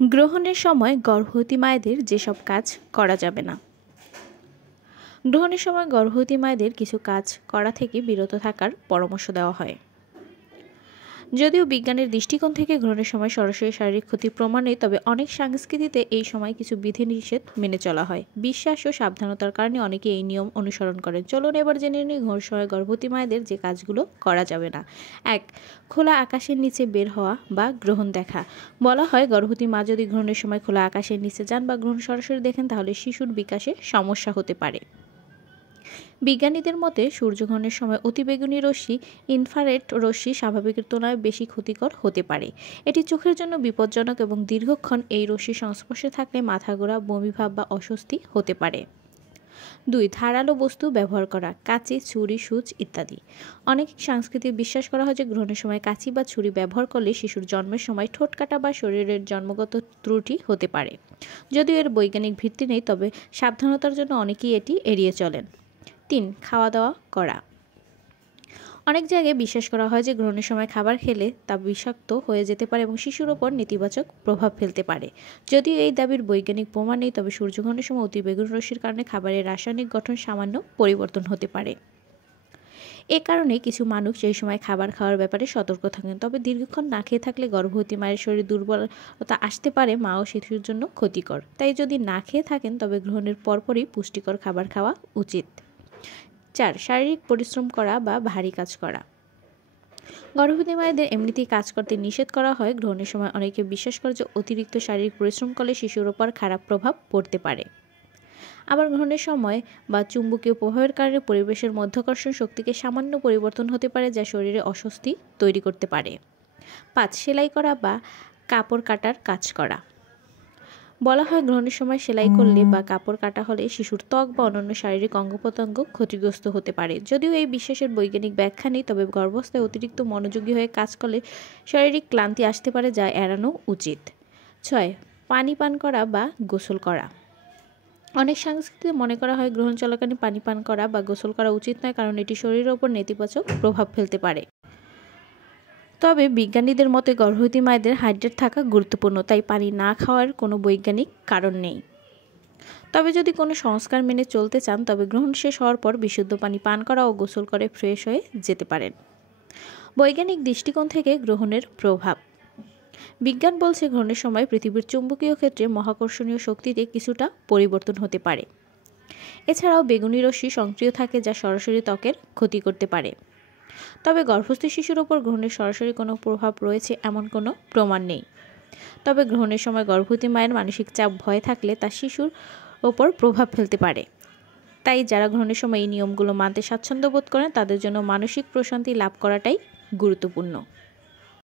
গ্রহণের সময় গর্ভবতী মায়েদের যেসব কাজ করা যাবে না। গ্রহণের সময় গর্ভবতী মায়েদের কিছু কাজ করা থেকে বিরত থাকার পরামর্শ দেওয়া হয়। যদিও বিজ্ঞানের দৃষ্টিকোণ থেকে গ্রহণের সময় সরাসরি শারীরিক ক্ষতির প্রমাণ নেই, তবে অনেক সংস্কৃতিতে এই সময় কিছু বিধিনিষেধ মেনে চলা হয়। বিশ্বাস ও সাবধানতার কারণে অনেকে এই নিয়ম অনুসরণ করেন। চলুন এবার জেনে নিই গ্রহণের সময় গর্ভবতী মায়েদের যে কাজগুলো করা যাবে না। ১. খোলা আকাশের নিচে বের হওয়া বা গ্রহণ দেখা। বলা হয় গর্ভবতী মা যদি গ্রহণের সময় খোলা আকাশের নিচে যান বা গ্রহণ সরাসরি দেখেন তাহলে শিশুর বিকাশে সমস্যা হতে পারে। বিজ্ঞানীদের মতে সূর্যগ্রহণের সময় অতিবেগুনি রশ্মি ইনফ্রারেড রশ্মি স্বাভাবিকের তুলনায় বেশি ক্ষতিকর হতে পারে। এটি চোখের জন্য বিপজ্জনক এবং দীর্ঘক্ষণ এই রশ্মির সংস্পর্শে থাকলে মাথা ঘোরা, বমিভাব বা অস্বস্তি হতে পারে। ২. ধারালো বস্তু ব্যবহার করা, কাঁচি, ছুরি, সূচ ইত্যাদি। অনেক সংস্কৃতিতে বিশ্বাস করা হয় যে গ্রহণের সময় কাঁচি বা ছুরি ব্যবহার করলে শিশুর জন্মের সময় ঠোঁট কাটা বা শরীরের জন্মগত ত্রুটি হতে পারে। যদিও এর বৈজ্ঞানিক ভিত্তি নেই, তবে সাবধানতার জন্য অনেকেই এটি এড়িয়ে চলেন। ৩. খাওয়া দাওয়া করা। অনেক জায়গায় বিশ্বাস করা হয় যে গ্রহণের সময় খাবার খেলে তা বিষাক্ত হয়ে যেতে পারে এবং শিশুর ওপর নেতিবাচক প্রভাব ফেলতে পারে। যদিও এই দাবির বৈজ্ঞানিক প্রমাণ নেই, তবে সূর্যগ্রহণের সময় অতিবেগুনি রশ্মির কারণে খাবারের রাসায়নিক গঠন সামান্য পরিবর্তন হতে পারে। এ কারণে কিছু মানুষ সেই সময় খাবার খাওয়ার ব্যাপারে সতর্ক থাকেন। তবে দীর্ঘক্ষণ না খেয়ে থাকলে গর্ভবতী মায়ের শরীরে দুর্বলতা আসতে পারে, মা ও শিশুর জন্য ক্ষতিকর। তাই যদি না খেয়ে থাকেন তবে গ্রহণের পরপরই পুষ্টিকর খাবার খাওয়া উচিত। ৪. শারীরিক পরিশ্রম করা বা ভারী কাজ করা। গর্ভবতী মায়েদের এমনিতেই কাজ করতে নিষেধ করা হয়। গ্রহণের সময় অনেকে বিশ্বাস করে যে অতিরিক্ত শারীরিক পরিশ্রম করলে শিশুর ওপর খারাপ প্রভাব পড়তে পারে। আবার গ্রহণের সময় বা চুম্বকীয় প্রভাবের কারণে পরিবেশের মাধ্যাকর্ষণ শক্তিকে সামান্য পরিবর্তন হতে পারে, যা শরীরে অস্বস্তি তৈরি করতে পারে। ৫. সেলাই করা বা কাপড় কাটার কাজ করা। বলা হয় গ্রহণের সময় সেলাই করলে বা কাপড় কাটা হলে শিশুর ত্বক বা অন্যান্য শারীরিক অঙ্গপ্রত্যঙ্গ ক্ষতিগ্রস্ত হতে পারে। যদিও এই বিশ্বাসের বৈজ্ঞানিক ব্যাখ্যা নেই, তবে গর্ভাবস্থায় অতিরিক্ত মনোযোগী হয়ে কাজ করলে শারীরিক ক্লান্তি আসতে পারে, যা এড়ানো উচিত। ৬. পানি পান করা বা গোসল করা। অনেক সংস্কৃতিতে মনে করা হয় গ্রহণ চলাকালীন পানি পান করা বা গোসল করা উচিত নয়, কারণ এটি শরীরের ওপর নেতিবাচক প্রভাব ফেলতে পারে। তবে বিজ্ঞানীদের মতে গর্ভবতী মায়েদের হাইড্রেট থাকা গুরুত্বপূর্ণ, তাই পানি না খাওয়ার কোনো বৈজ্ঞানিক কারণ নেই। তবে যদি কোনো সংস্কার মেনে চলতে চান তবে গ্রহণ শেষ হওয়ার পর বিশুদ্ধ পানি পান করা ও গোসল করে ফ্রেশ হয়ে যেতে পারেন। বৈজ্ঞানিক দৃষ্টিকোণ থেকে গ্রহণের প্রভাব। বিজ্ঞান বলছে গ্রহণের সময় পৃথিবীর চুম্বকীয় ক্ষেত্রে মহাকর্ষণীয় শক্তিতে কিছুটা পরিবর্তন হতে পারে। এছাড়াও বেগুনি রশ্মি সক্রিয় থাকে, যা সরাসরি ত্বকের ক্ষতি করতে পারে। তবে গর্ভস্থ শিশুর ওপর গ্রহণের সরাসরি কোনো প্রভাব রয়েছে এমন কোনো প্রমাণ নেই। তবে গ্রহণের সময় গর্ভবতী মায়ের মানসিক চাপ, ভয় থাকলে তা শিশুর ওপর প্রভাব ফেলতে পারে। তাই যারা গ্রহণের সময় এই নিয়মগুলো মানতে স্বাচ্ছন্দ্য বোধ করেন তাদের জন্য মানসিক প্রশান্তি লাভ করাটাই গুরুত্বপূর্ণ।